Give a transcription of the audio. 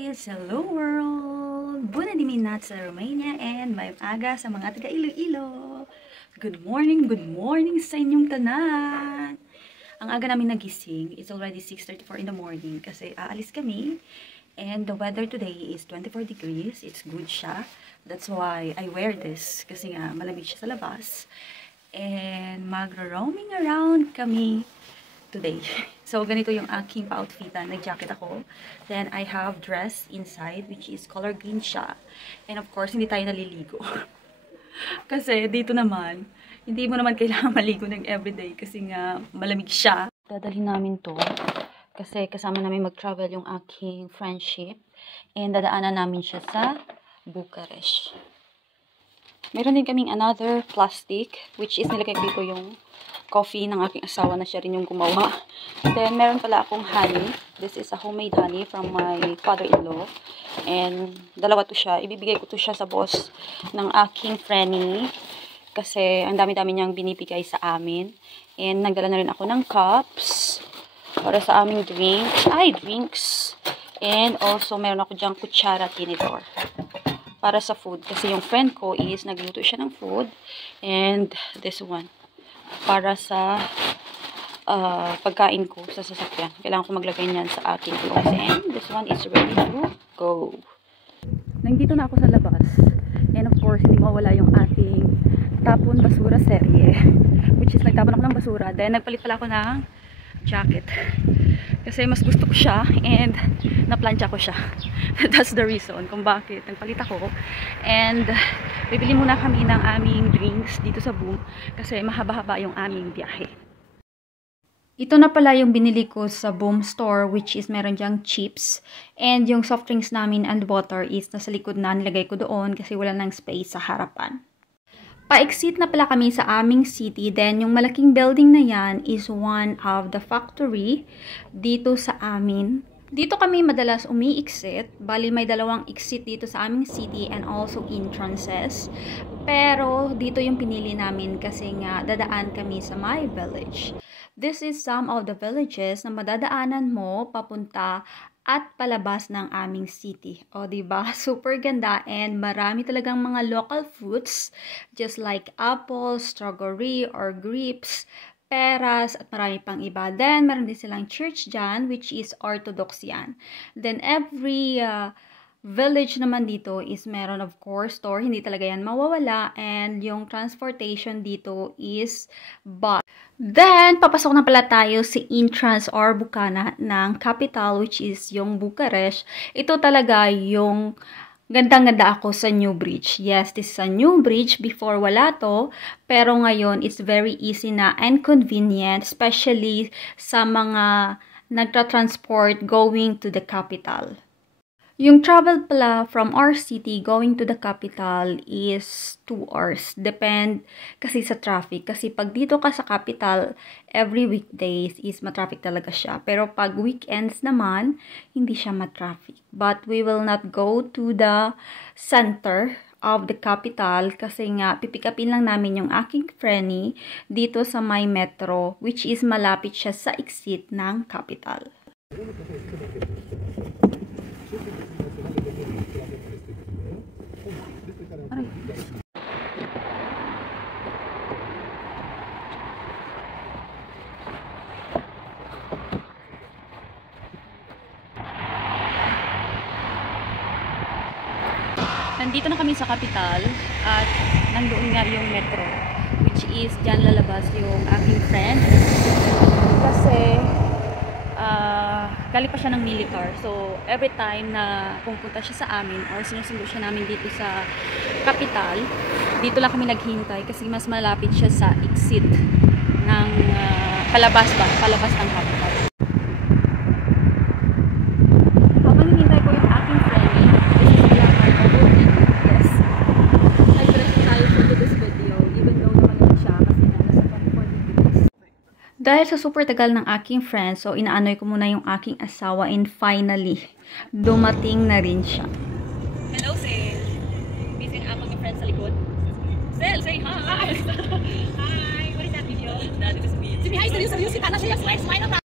guys! Hello world! Bună dimineața sa Romania and may aga sa mga taga Iloilo. Good morning sa inyong tanan! Ang aga namin nagising, it's already 6:34 in the morning kasi aalis kami. And the weather today is 24 degrees. It's good siya. That's why I wear this kasi nga malamig siya sa labas. And magra-roaming around kami today. So, ganito yung aking pa-outfitan. Nag-jacket ako. Then, I have dress inside, which is color green siya. And of course, hindi tayo naliligo. Kasi, dito naman, hindi mo naman kailangan maligo ng everyday kasi nga malamig siya. Dadalhin namin to kasi kasama namin mag-travel yung aking friendship. And dadaanan namin siya sa Bucharest. Meron din kaming another plastic, which is nilagay ko dito yung coffee ng aking asawa na siya rin yung gumawa. Then, meron pala akong honey. This is a homemade honey from my father-in-law. And, dalawa to siya. Ibibigay ko to siya sa boss ng aking Frenny. Kasi, ang dami-dami niyang binibigay sa amin. And, nagdala na rin ako ng cups para sa aming drinks. And, also, meron ako dyang kutsara tinidor para sa food. Kasi yung friend ko is nagluto siya ng food. And, this one para sa pagkain ko sa sasakyan. Kailangan ko maglagay niyan sa aking clothes. And this one is ready to go. Nandito na ako sa labas. And of course, hindi mawala yung ating tapon basura serye. Which is, nagtapon ako ng basura. Then, nagpalit pala ako ng jacket. Kasi mas gusto ko siya. And, naplantya ko siya. That's the reason kung bakit nagpalit ako. And, bibili muna kami ng aming drinks dito sa Boom. Kasi mahaba-haba yung aming biyahe. Ito na pala yung binili ko sa Boom store, which is meron dyang chips. And yung soft drinks namin and water is nasa likod na, nilagay ko doon kasi wala nang space sa harapan. Pa-exit na pala kami sa aming city. Then, yung malaking building na yan is one of the factory dito sa amin. Dito kami madalas umi-exit. Bali, may dalawang exit dito sa aming city and also entrances. Pero, dito yung pinili namin kasi nga dadaan kami sa my village. This is some of the villages na madadaanan mo papunta at palabas ng aming city. O, diba? Super ganda and marami talagang mga local fruits just like apple, strawberry, or grapes, peras, at marami pang iba. Then, meron din silang church dyan, which is Orthodox yan. Then, every village naman dito is meron of course store. Hindi talaga yan mawawala. And yung transportation dito is bus. Then, papasok na pala tayo sa entrance or bukana ng capital, which is yung Bucharest. Ito talaga yung gandang-ganda ako sa new bridge. Yes, this is a new bridge. Before wala to. Pero ngayon, it's very easy na and convenient. Especially sa mga nagtra-transport going to the capital. Yung travel pala from our city going to the capital is 2 hours. Depend kasi sa traffic. Kasi pag dito ka sa capital, every weekdays is matraffic talaga siya. Pero pag weekends naman, hindi siya matraffic. But we will not go to the center of the capital kasi nga pipick upin lang namin yung aking Frenny dito sa my metro, which is malapit siya sa exit ng capital. Nandito na kami sa capital at nandoon nga yung metro, which is dyan lalabas yung aking friend kasi galing pa siya ng militar. So, every time na pupunta siya sa amin or sinusundo siya namin dito sa capital, dito lang kami naghintay kasi mas malapit siya sa exit ng palabas ng capital. Habang hinintay ko yung aking friend, this is yes, nag-rest tayo for this video, even though naman siya kasi nasa 24 degrees. Dahil sa super tagal ng aking friend, so inaanoy ko muna yung aking asawa and finally, dumating na rin siya. Hello, Sel. Busy ang aking friend sa likod. Sel, say hi! Hi! What is that video? That is me. Say hi, seryoso. Kita na siya. Smile na